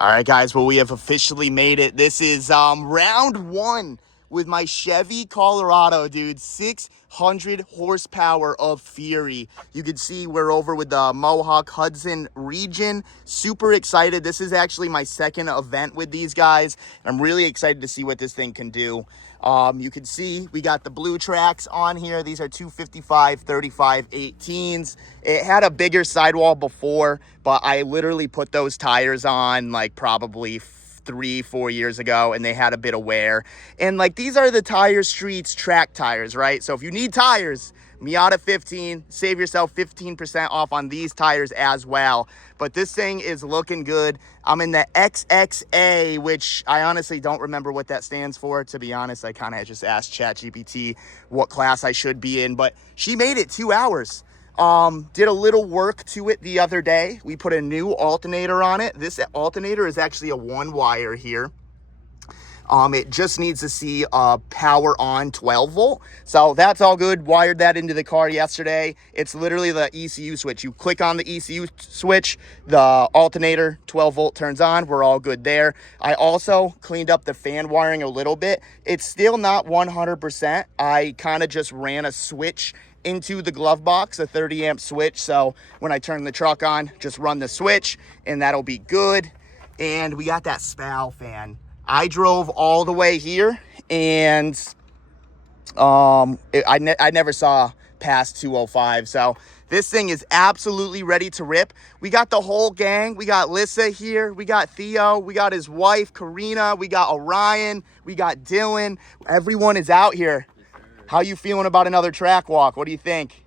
All right, guys. Well, we have officially made it. This is round one with my Chevy Colorado, dude. 600 horsepower of fury. You can see we're over with the Mohawk Hudson region. Super excited. This is actually my second event with these guys. I'm really excited to see what this thing can do. You can see we got the blue tracks on here. These are 255 35 18s. It had a bigger sidewall before, but I literally put those tires on like probably 3-4 years ago, and they had a bit of wear. And like, these are the Tire Streets track tires, right? So if you need tires, Miata 15, save yourself 15% off on these tires as well. But this thing is looking good. I'm in the XXA, which I honestly don't remember what that stands for. To be honest, I kind of just asked ChatGPT what class I should be in, but she made it 2 hours. Did a little work to it the other day. We put a new alternator on it. This alternator is actually a 1-wire here. It just needs to see power on 12 volt. So that's all good. Wired that into the car yesterday. It's literally the ECU switch. You click on the ECU switch, the alternator 12 volt turns on. We're all good there. I also cleaned up the fan wiring a little bit. It's still not 100%. I kind of just ran a switch into the glove box, a 30 amp switch. So when I turn the truck on, just run the switch and that'll be good. And we got that SPAL fan. I drove all the way here, and I never saw past 205. So this thing is absolutely ready to rip. We got the whole gang. We got Lissa here. We got Theo. We got his wife, Karina. We got Orion. We got Dylan. Everyone is out here. How you feeling about another track walk? What do you think?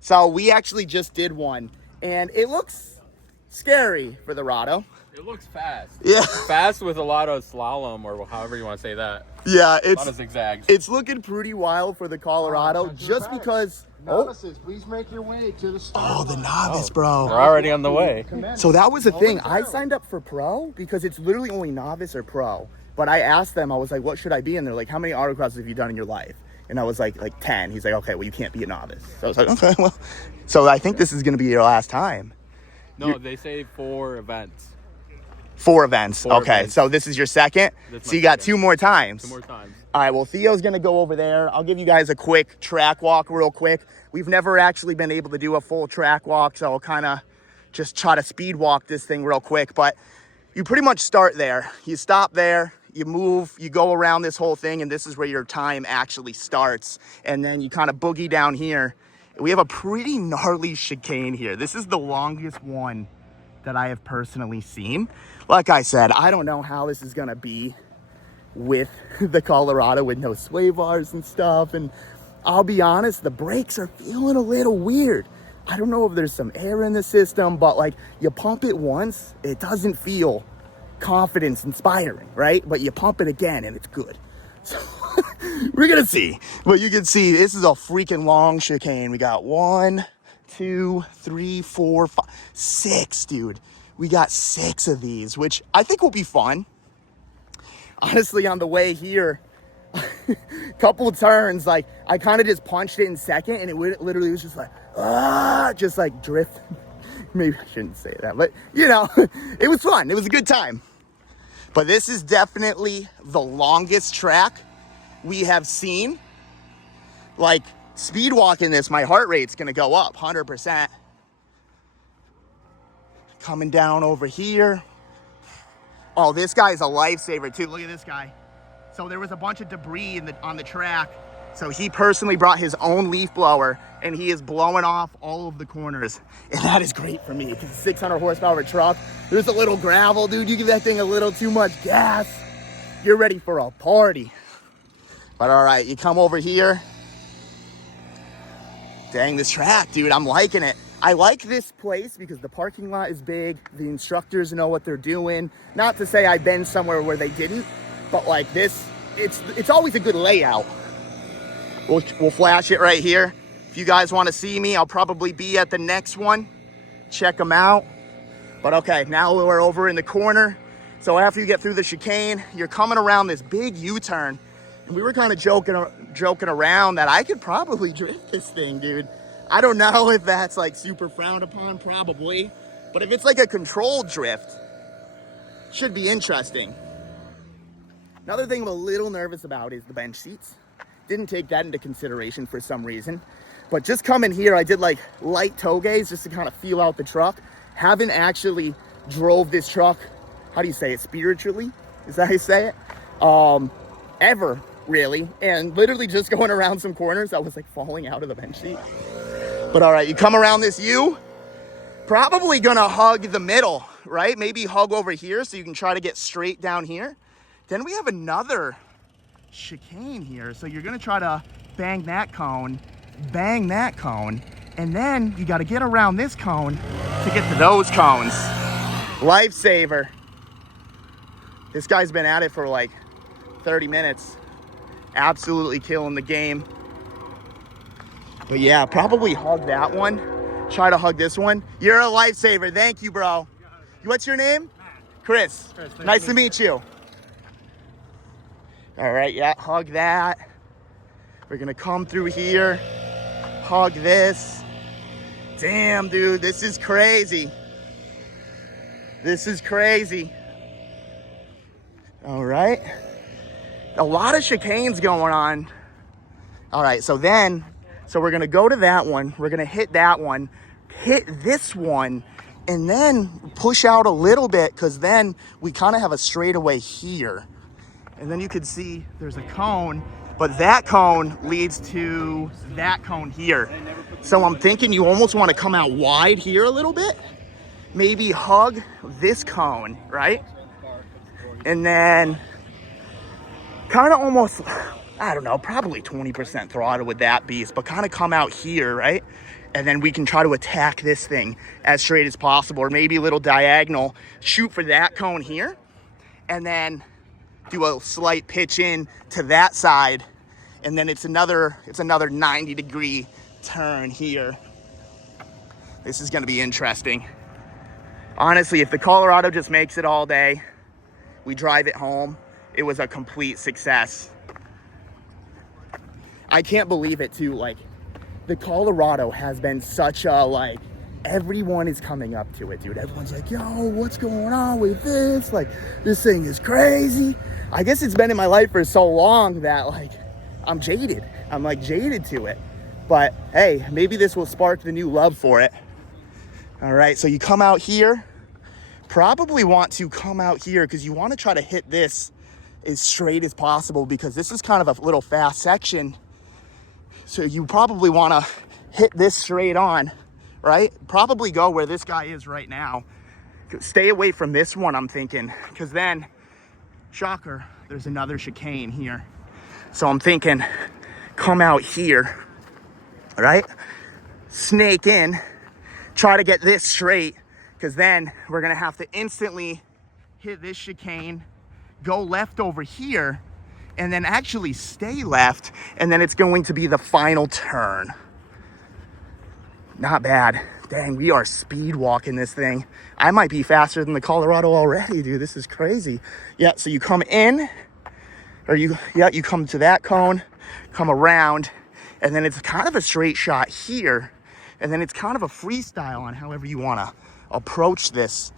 So we actually just did one, and it looks scary for the Rado. It looks fast. Yeah. Fast with a lot of slalom, or however you want to say that. Yeah, a lot of zigzags. It's looking pretty wild for the Colorado, just because. Novices, please make your way to the start. Oh, the novice, bro. We're already on the way. So that was the thing. I signed up for pro because it's literally only novice or pro. But I asked them, I was like, what should I be? And they're like, how many autocrosses have you done in your life? And I was like 10. He's like, okay, well, you can't be a novice. So I was like, okay, well. So I think this is going to be your last time. No, they say 4 events. 4 events. 4 okay, events. So this is your second. So you got 2 more times. 2 more times. All right, well, Theo's going to go over there. I'll give you guys a quick track walk real quick. We've never actually been able to do a full track walk, so I'll kind of just try to speed walk this thing real quick. But you pretty much start there. You stop there, you move, you go around this whole thing, and this is where your time actually starts. And then you kind of boogie down here. We have a pretty gnarly chicane here. This is the longest one that I have personally seen. Like I said, I don't know how this is going to be with the Colorado with no sway bars and stuff. And I'll be honest, the brakes are feeling a little weird. I don't know if there's some air in the system, but like, you pump it once, it doesn't feel confidence inspiring, right? But you pump it again and it's good. So we're gonna see. But you can see this is a freaking long chicane. We got 1, 2, 3, 4, 5, 6, dude. We got 6 of these, which I think will be fun. Honestly, on the way here, couple of turns, like I kind of just punched it in second, and it literally was just like, just like drift. Maybe I shouldn't say that, but you know, it was fun. It was a good time. But this is definitely the longest track we have seen. Like, speed walking this, my heart rate's gonna go up 100%. Coming down over here. Oh, this guy's a lifesaver too. Look at this guy. So there was a bunch of debris on the track. So he personally brought his own leaf blower, and he is blowing off all of the corners. And that is great for me because it's a 600 horsepower truck. There's a little gravel, dude. You give that thing a little too much gas, you're ready for a party. But all right, you come over here. Dang, this track, dude, I'm liking it. I like this place because the parking lot is big. The instructors know what they're doing. Not to say I've been somewhere where they didn't, but like this, it's always a good layout. We'll flash it right here. If you guys want to see me, I'll probably be at the next one. Check them out. But okay, now we're over in the corner. So after you get through the chicane, you're coming around this big U-turn. And we were kind of joking around that I could probably drift this thing, dude. I don't know if that's like super frowned upon, probably. But if it's like a controlled drift, Should be interesting. Another thing I'm a little nervous about is the bench seats. Didn't take that into consideration for some reason. But just coming here, I did like light toe gaze just to kind of feel out the truck. Haven't actually drove this truck, how do you say it, spiritually? Is that how you say it? Ever, really. And literally just going around some corners, I was like falling out of the bench seat. But all right, you come around this U, probably gonna hug the middle, right? Maybe hug over here so you can try to get straight down here. Then we have another chicane here. So you're gonna try to bang that cone, and then you gotta get around this cone to get to those cones. Lifesaver. This guy's been at it for like 30 minutes. Absolutely killing the game. But yeah, probably hug that one. Try to hug this one. You're a lifesaver. Thank you, bro. What's your name? Chris. Nice to meet you. All right, yeah, hug that. We're gonna come through here, hug this. Damn, dude, this is crazy. This is crazy. All right. A lot of chicanes going on. All right, so we're gonna go to that one. We're gonna hit that one, hit this one, and then push out a little bit because then we kind of have a straightaway here. And then you can see there's a cone, but that cone leads to that cone here. So I'm thinking you almost want to come out wide here a little bit. Maybe hug this cone, right? And then kind of almost, I don't know, probably 20% throttle with that beast, but kind of come out here, right? And then we can try to attack this thing as straight as possible, or maybe a little diagonal, shoot for that cone here, and then do a slight pitch in to that side, and then it's another 90-degree turn here. This is gonna be interesting. Honestly, if the Colorado just makes it all day, we drive it home, it was a complete success. I can't believe it too, like, the Colorado has been such a, like, everyone is coming up to it, dude. Everyone's like, yo, what's going on with this? Like, this thing is crazy. I guess it's been in my life for so long that, like, I'm jaded. I'm, like, jaded to it. But, hey, maybe this will spark the new love for it. All right, so you come out here. Probably want to come out here because you want to try to hit this as straight as possible because this is kind of a little fast section. So you probably want to hit this straight on, right? Probably go where this guy is right now. Stay away from this one, I'm thinking, because then, shocker, there's another chicane here. So I'm thinking, come out here, right? Snake in, try to get this straight, because then we're gonna have to instantly hit this chicane, go left over here, and then actually stay left, and then it's going to be the final turn. Not bad. Dang, we are speed walking this thing. I might be faster than the Colorado already, dude. This is crazy. Yeah, so you come in, or you come to that cone, come around, and then it's kind of a straight shot here, and then it's kind of a freestyle on however you want to approach this.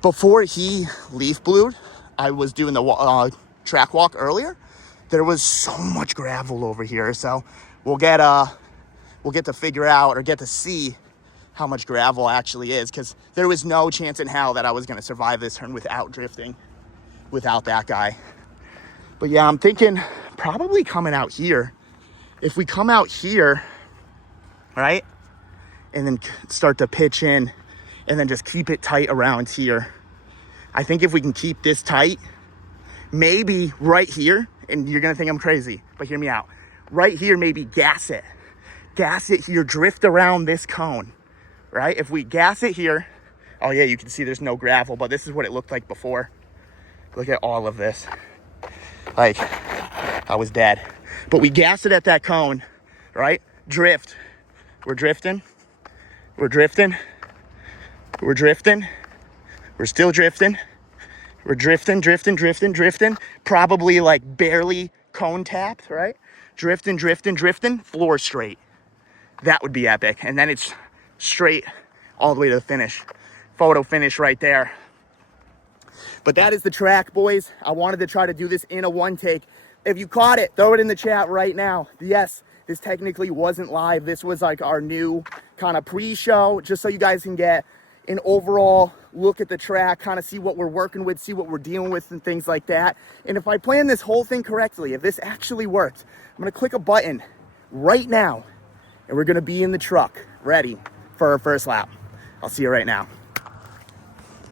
Before he leaf blued, I was doing the track walk earlier. There was so much gravel over here, so we'll get to figure out or get to see how much gravel actually is, because there was no chance in hell that I was going to survive this turn without drifting, without that guy. But yeah, I'm thinking probably coming out here. If we come out here, right, and then start to pitch in and then just keep it tight around here. I think if we can keep this tight, maybe right here, and you're gonna think I'm crazy, but hear me out. Right here, maybe gas it here, drift around this cone, right? If we gas it here, oh yeah, you can see there's no gravel, but this is what it looked like before. Look at all of this. Like, I was dead. But we gas it at that cone, right? Drift. We're drifting. We're drifting. We're drifting. We're still drifting. We're drifting. Probably like barely cone tapped, right? Drifting, floor straight. That would be epic. And then it's straight all the way to the finish. Photo finish right there. But that is the track, boys. I wanted to try to do this in a one take. If you caught it, throw it in the chat right now. Yes, this technically wasn't live. This was like our new kind of pre-show, just so you guys can get an overall look at the track, kind of see what we're working with, see what we're dealing with and things like that. And if I plan this whole thing correctly, if this actually works, I'm gonna click a button right now and we're gonna be in the truck ready for our first lap. I'll see you right now.